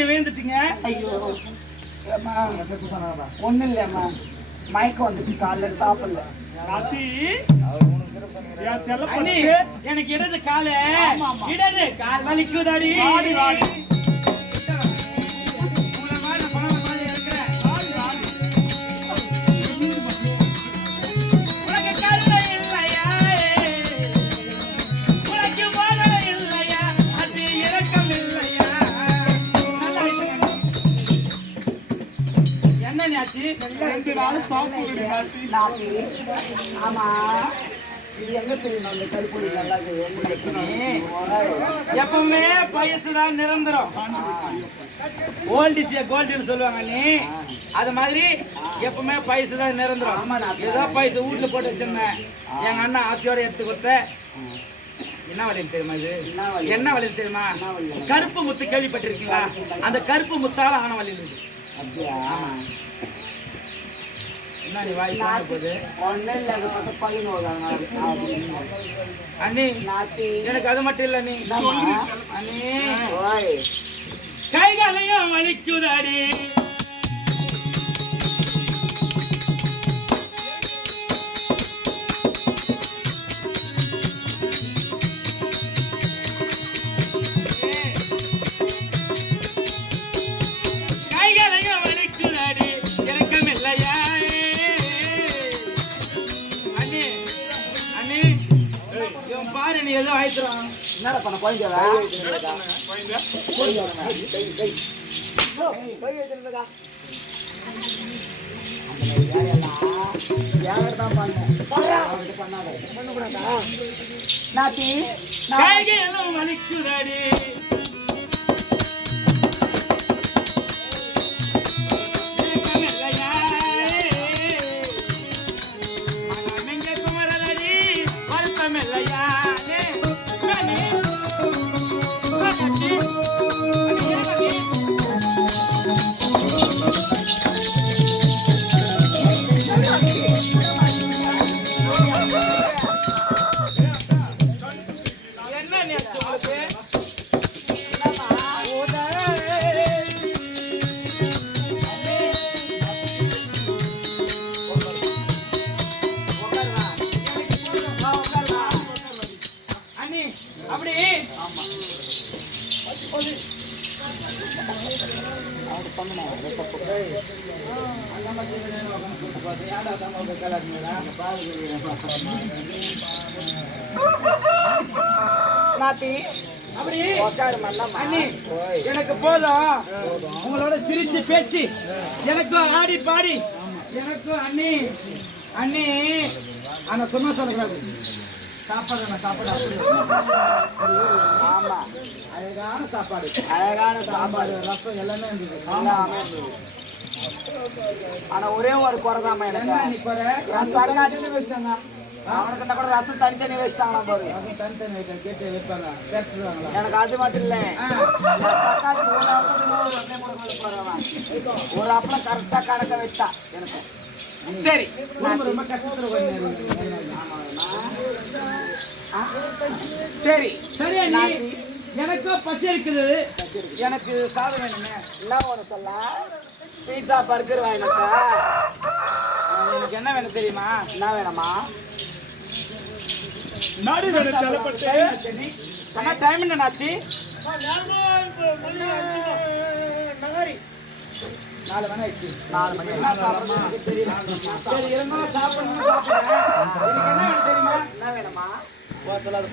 நீ விழுந்துட்டீங்க? ஐயோ ஒண்ணும் இல்லையம்மா, மயக்கம் வந்துச்சு, காலைல சாப்பிடல. எனக்கு இடது கால இடது கால் வலிக்குதாடி. ஆமா, இது எங்க தெரியுமா இந்த கருப்பொடி நல்லா எப்பவுமே வயசுதான் நிரந்தரம். ஓல்ட் இஸ் கோல்டுன்னு சொல்லுவாங்க. நீ அது மாதிரி எப்பவுமே வயசுதான் நிரந்தரம். ஏதோ பைசா வீட்டுல போட்டு வச்சிருந்தேன், எங்க அண்ணன் ஆசையோட எடுத்து கொடுத்த. என்ன வழியில் தெரியுமா இது? என்ன வழியில் தெரியுமா? கருப்பு முத்து கேள்விப்பட்டிருக்கீங்களா? அந்த கருப்பு முத்தால ஆன வழியில் இது. என்ன நீ வாய் போகுது? அண்ணி எனக்கு அது மட்டும் இல்ல, நீ அண்ணி கைகளையும் வலிக்குதாடி. என்ன பண்ண குழந்தை வலிக்குதாடி. எனக்கு போதும் உங்களோட சிரிச்சு பேச்சு, எனக்கும் ஆடி பாடி, எனக்கும் அண்ணி அண்ணி. ஆனா சும்மா சொல்லக்கூடாது, சாப்பாடு சாப்பாடு. ஆமா, அழகான சாப்பாடு, அழகான சாப்பாடு, ரசம் எல்லாமே இருந்தது. ஆனா ஒரே ஒரு குறைதாமா எனக்கு. ரசம் வச்சிட்டாங்க, அவனுக்கு கூட ரசம் தனித்தனி வச்சிட்டாங்களா பாரு. எனக்கு அது மட்டும் இல்ல, ஒரு அப்பளம் கரெக்டா கணக்க வச்சா எனக்கு. சரி, ரொம்ப கஷ்டத்துல சரி சரி அண்ணி, எனக்கும் பசி இருக்குது, எனக்கு சாதம் வேணுமே. என்ன ஒண்ணு சொல்ல, பீஸா பர்கர் வாங்கினக்கா. எனக்கு என்ன வேணும் தெரியுமா? என்ன வேணுமா? டைம் என்னாச்சு? 4 மணி ஆயிடுச்சு. 4 மணி. சரி, இருந்தாலும் சாப்பிடணும், சாப்பிடுறேன். என்ன வேணும் தெரியுமா? என்ன வேணுமா? சொல்லாத.